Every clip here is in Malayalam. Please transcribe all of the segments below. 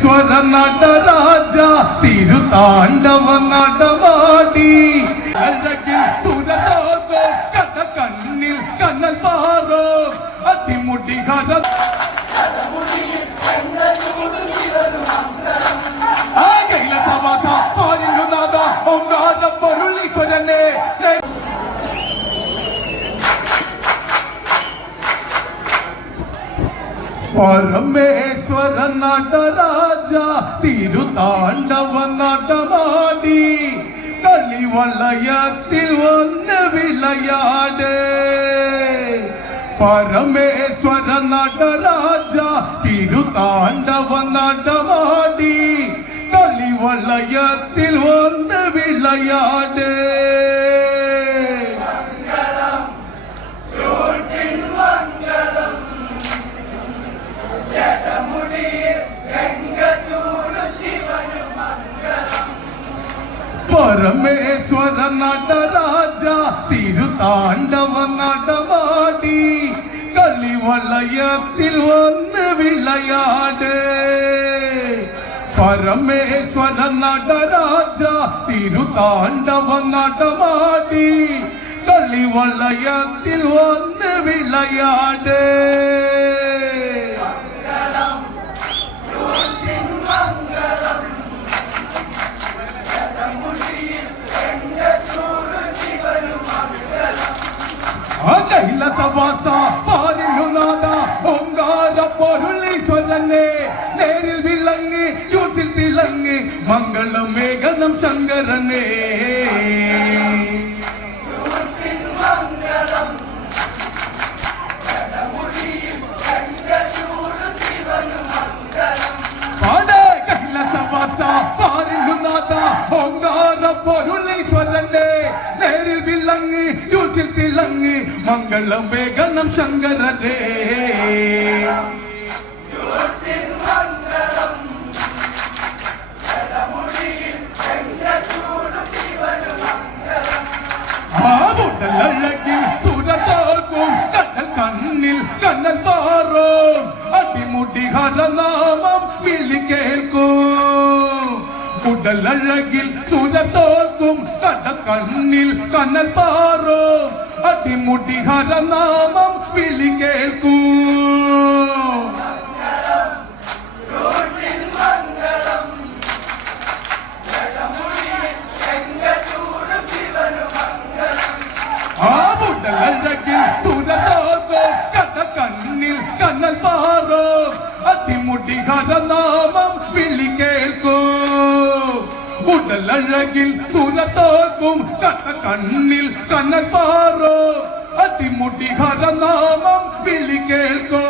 പരമേശ്വര നടരാജ തിരുതാണ്ഡവ നടമാടി അഴകിൽ സുരലോകോ കടകണ്ണിൽ കനൽ പാറോ അതിമുടിഹര കൈലസവാസ പാരിലുനാഥ ഓംകാര പൊരുളീശ്വരനെ പരമേശ്വര നടരാജ തിരുതാണ്ഡവ നടമാടി കളിവളയത്തിൽ വന്ന് വിളയാട് പരമേശ്വര നടരാജ തിരുതാണ്ഡവ നടമാടി കളിവളയത്തിൽ വന്ന് വിളയാട് പരമേശ്വര നടരാജ തിരുതാണ്ഡവ നടമാടി കളിവളയത്തിൽ വന്ന് വിളയാട് പരമേശ്വര നടരാജ തിരുതാണ്ഡവ നടമാടി കളിവളയത്തിൽ വന്ന് വിളയാട് കൈലസവാസ പാരിലുനാഥ ഓംകാര പൊരുളീശ്വരനെ നേരിൽ വിളങ്ങി യൂസിൽ തിളങ്ങി മംഗളമേഘനം ശങ്കരനെ കൈലസവാസ പാരിലുനാഥ ഓംകാര പൊരുളീശ്വരനെ നേരിൽ വിളങ്ങി യൂസിൽ തിളങ്ങി മംഗളം വേഗനം ശങ്കരനെ അഴകിൽ സുരലോകവും കടൽ കണ്ണിൽ കനൽ പാറോ അടിമുടി ഹരനാമം വിളി കേൾക്കും ഉടലഴകിൽ സുരലോകവും കടക്കണ്ണിൽ കനൽ പാറോ അതിമുടി ഹരനാമം വിളി കേൾക്കൂ ആവുടലഴകിൽ സുരലോകോ കടകണ്ണിൽ കനൽ പാറോ അതിമുടി ഹരനാമം വിളി കേൾക്കൂ ഉടലഴകിൽ സുരലോകവും കടകണ്ണിൽ കനൽ പാറോ അതിമുടി ഹരനാമം വിളി കേൾക്കൂ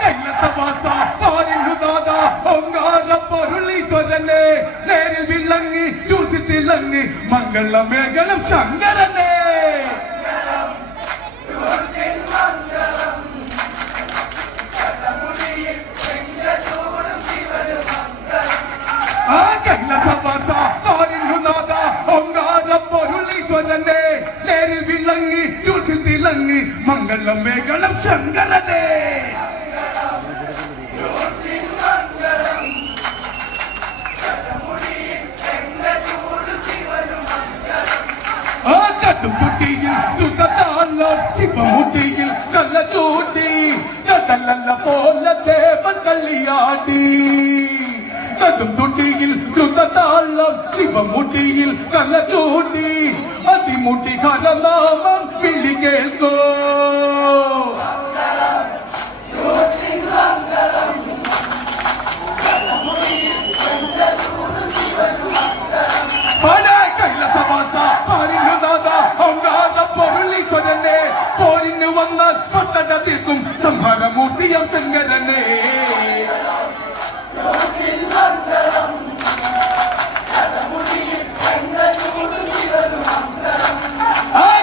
കൈലസവാസ പാരിലുനാഥ ഓംകാര പൊരുളീശ്വരനെ നേരിൽ വിളങ്ങി യൂസിൽ തിളങ്ങി മംഗളമേഘനം ശങ്കരനെ കൈലസവാസ പാരിലുനാഥ ഓംകാര പൊരുളീശ്വരനെ നേരിൽ വിളങ്ങി യൂസിൽ തിളങ്ങി മംഗളമേഘനം ശങ്കരനെ ശിവമുടിയിൽ കല്ലച്ചൂട്ടി കടലല്ല പോലെ ദേവൻ കല്ലിയാടി കടും തുടിയിൽ ദ്രുതതാളം ശിവമുടിയിൽ കല്ലച്ചൂട്ടി അതിമുടി ഹരനാമം വിളി കേൾക്കോ കൈലസവാസ പാരിലുനാഥ ഓംകാര പൊരുളീശ്വരനെ പോരിന് വന്നാൽ തൊട്ടട തീർക്കും സംഹാരമൂർത്തിയം ശങ്കരനെ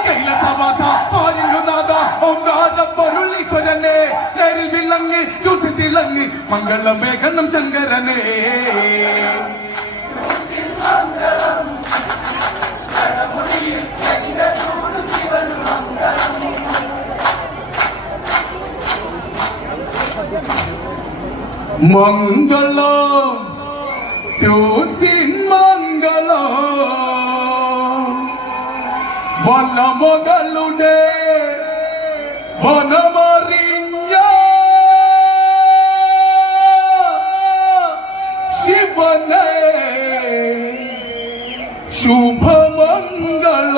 കൈലസവാസ പാരിലുനാഥ ഓംകാര പൊരുളീശ്വരനെ നേരിൽ വിളങ്ങി യൂസിൽ തിളങ്ങി മംഗളമേഘനം ശങ്കരനെ മംഗള ട്യൂൺസിൻ മംഗള വനമകളുടെ വനമറിഞ്ഞ ശിവനെ ശുഭമംഗള